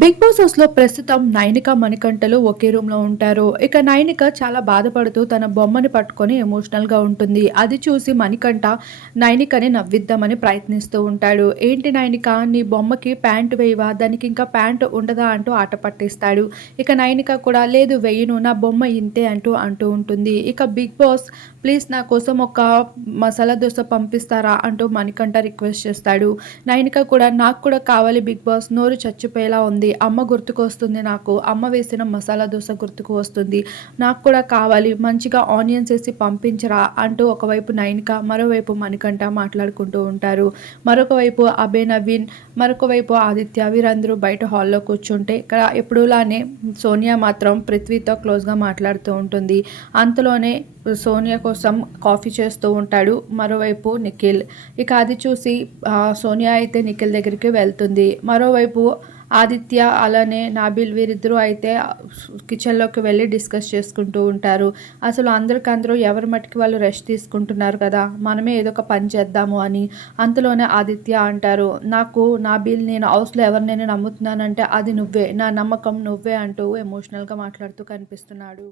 Big boss హౌస్లో ప్రస్తుతం నైనిక మణికంఠలు ఒకే రూమ్లో ఉంటారు. ఇక నైనిక చాలా బాధపడుతూ తన బొమ్మని పట్టుకొని ఎమోషనల్గా ఉంటుంది. అది చూసి మణికంఠ నైనికని నవ్విద్దామని ప్రయత్నిస్తూ ఉంటాడు. ఏంటి నైనిక నీ బొమ్మకి ప్యాంట్ వేయవా? దానికి ఇంకా ప్యాంట్ ఉండదా? అంటూ ఆట పట్టిస్తాడు. ఇక నైనిక కూడా లేదు వెయ్యను నా బొమ్మ ఇంతే అంటూ అంటూ ఉంటుంది. ఇక బిగ్ బాస్ ప్లీజ్ నా కోసం ఒక మసాలా దోశ పంపిస్తారా? అంటూ మణికంఠ రిక్వెస్ట్ చేస్తాడు. నైనిక కూడా నాకు కూడా కావాలి బిగ్ బాస్ నోరు చచ్చిపోయేలా ఉంది. అమ్మ గుర్తుకు వస్తుంది నాకు అమ్మ వేసిన మసాలా దోశ గుర్తుకు వస్తుంది. నాకు కూడా కావాలి మంచిగా ఆనియన్స్ వేసి పంపించరా అంటూ ఒకవైపు నైనిక మరోవైపు మణికంఠ మాట్లాడుకుంటూ ఉంటారు. మరొక వైపు అభే నవీన్ మరొక వైపు ఆదిత్య వీరందరూ బయట హాల్లో కూర్చుంటే ఇక్కడ ఎప్పుడులానే సోనియా మాత్రం పృథ్వీతో క్లోజ్గా మాట్లాడుతూ ఉంటుంది. అంతలోనే సోనియా కోసం కాఫీ చేస్తూ ఉంటాడు మరోవైపు నిఖిల్. ఇక అది చూసి సోనియా అయితే నిఖిల్ దగ్గరికి వెళ్తుంది. మరోవైపు ఆదిత్య అలానే నాబిల్ వీరిద్దరూ అయితే కిచెన్లోకి వెళ్ళి డిస్కస్ చేసుకుంటూ ఉంటారు. అసలు అందరికందరూ ఎవరి మట్టుకి వాళ్ళు రెస్ట్ తీసుకుంటున్నారు కదా? మనమే ఏదో ఒక పని చేద్దాము అని అంతలోనే ఆదిత్య అంటారు. నాకు నాబిల్ నేను హౌస్లో ఎవరినైనా నమ్ముతున్నానంటే అది నువ్వే. నా నమ్మకం నువ్వే అంటూ ఎమోషనల్గా మాట్లాడుతూ కనిపిస్తున్నాడు.